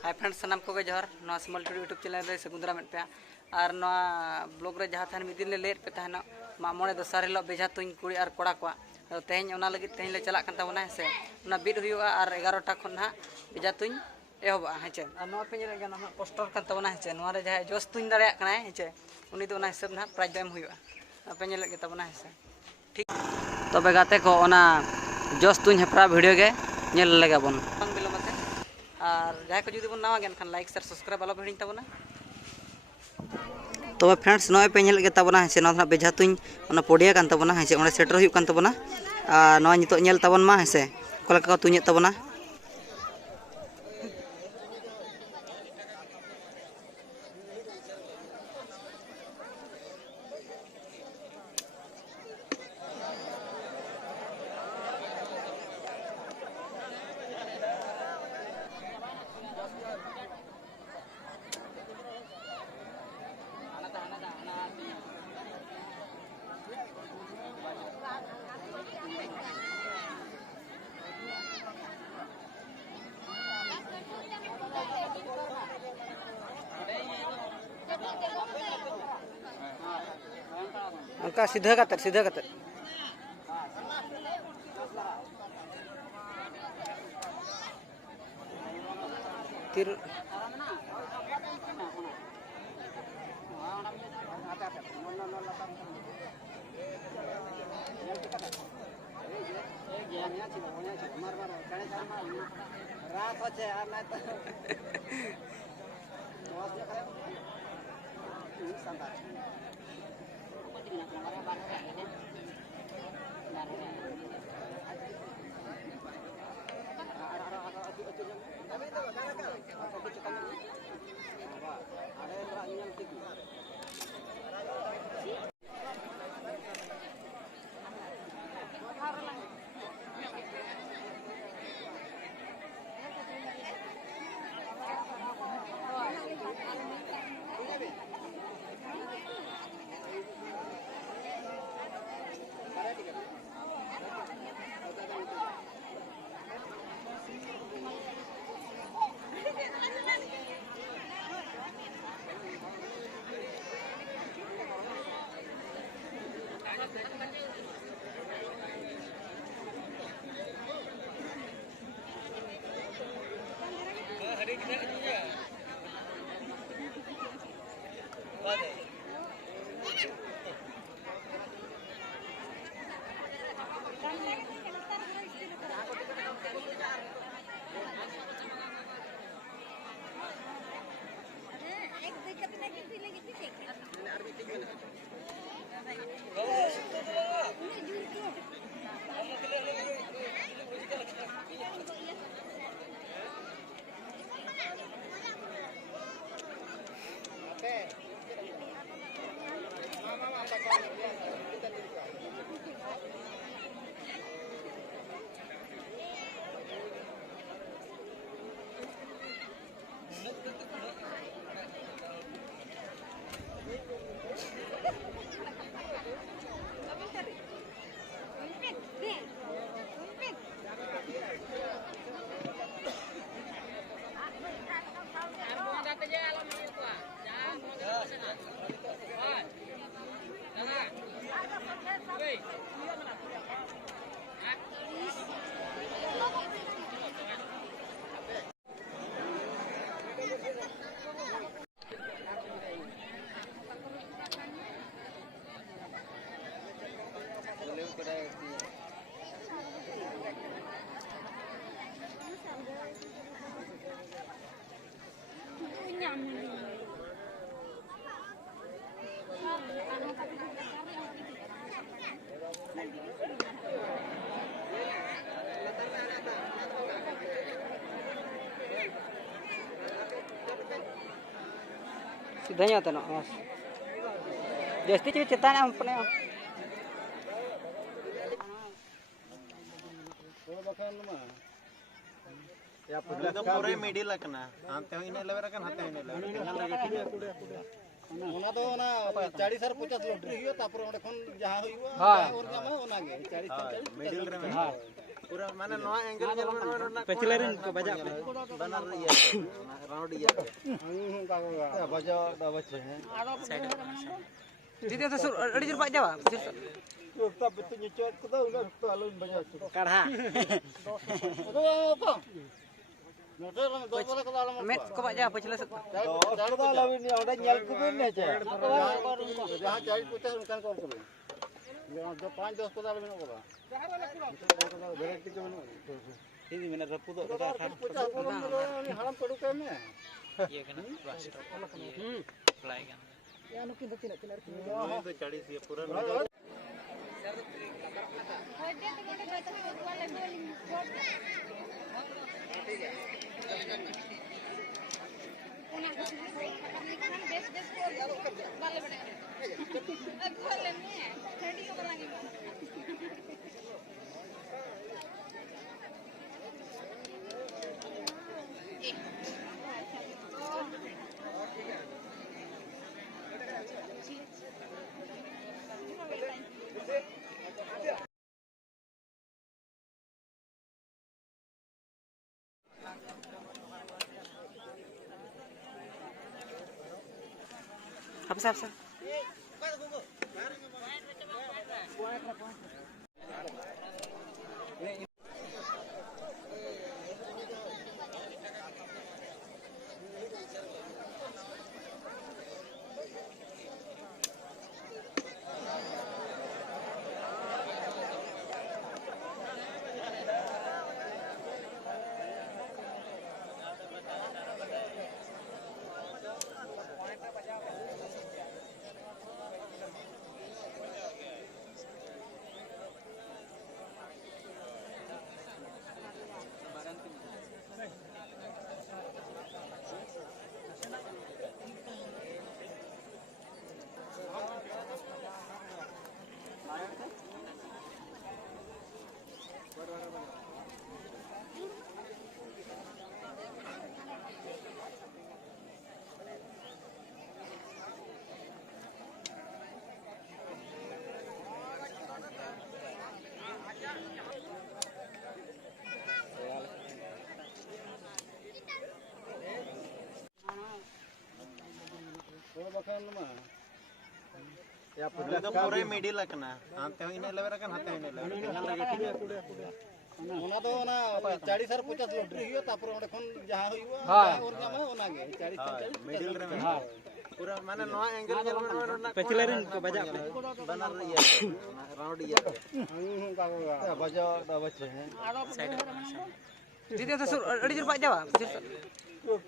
Hi friends सनम को जोहर नोवा सिमलटुडू YouTube channel रे सगुंदरा में पे और नोवा ब्लॉग रे जहाँ थान मिदिन ले लेर पे तहना महmonle दसर हिलों बेजा तुंज कुड़ी और कोड़ा को तेहन ओना लगी तेहन ले चला तबना से ओना बिद हुआ और 11 टा खन ना बेजा तुंज एहबा हेचे और नोवा पे नेल गना पोस्टर कान तबना हेचे नोवा रे जहाँ जोस तुंज दाड़े कना हेचे उनी दो ओना हिसाब ना प्राइज एम हुआ पे नेल गे तबना हेचे ठीक तबे गाते को ओना जोस तुंज हेप्रा वीडियो गे नेल लेगा बन बिलमते और जहाँ को जुदी बन नवा गन खान लाइक शेयर सब्सक्राइब आलो हिड़ी तबना तो फ्रेंड्स नॉय पे नेल गे तबना हेचे नोना बेजा तुंज ओना पोडिया कान तबना हेचे ओना सेटर हुई कान तबना और नोवा नितो नेल तबन मा हेचे कोला का तुंज तबना उनका सीधा का तिर सीधा nyata no mas जस्ती चीज चेता ना अपने या पूरे मिडिल लकना हाते होइने लेवे रकन हाते होइने लेवे ओना तो ओना 40 और 50 लॉटरी हियो तापर ओडे खन जहां हुइबो और जामा ओना गे 40 मिडिल रे में पूरा माने नवा एंगल पेचलेरिन को बजा बनर ये राउंड ये का बजा बच्चे हैं Jadi itu ada jeruk pak Jawa. तब तो नीचे को तो उधर तो आलू बजा Karha. apa नोटर में दो बोले को आलू Met kau pak Jawa jelas. चार तो आलू नहीं उधर nyal को भी नहीं चाहिए जहाँ 40-50 उनका कॉल करो जो 5-10 को आलू नहीं बोला वैरायटी के बनो ini mana rapu tu dah kan ini haram padu kami iya kan plastik fly kan Ya mungkin tidak itu cari sih pura Apa? ya pura middle lakna ante hoine lever kan hate hoine lever tinggal lagi ठीक ओना तो ना 40 sir 50 lottery हियो तापर ओडे खन जहां होइबो और जामा ओना गे 40 मिडल रे हां पूरा माने नवा एंगल जेल Pecilerin ke bajak. बनर ये राउंड ये का बजा बच्चे हैं Jadi itu ada jeruk pak Jawa.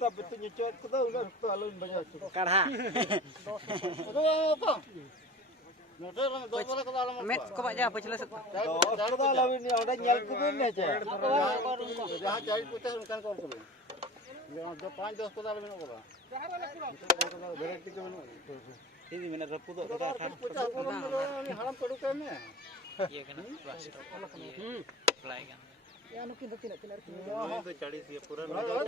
तब तो नीचे को तो उधर तो आलू बजा Karha. apa नोटर में दो बोले को आलू Met kau pak Jawa jelas. चार तो आलू नहीं उधर nyal को भी नहीं चाहिए जहाँ 40-50 उनका कॉल करो जो 5-10 को आलू नहीं बोला वैरायटी के बनो ini mana rapu tu dah kan ini haram padu kami iya kan plastik fly kan Ya mungkin tidak itu cari sih pura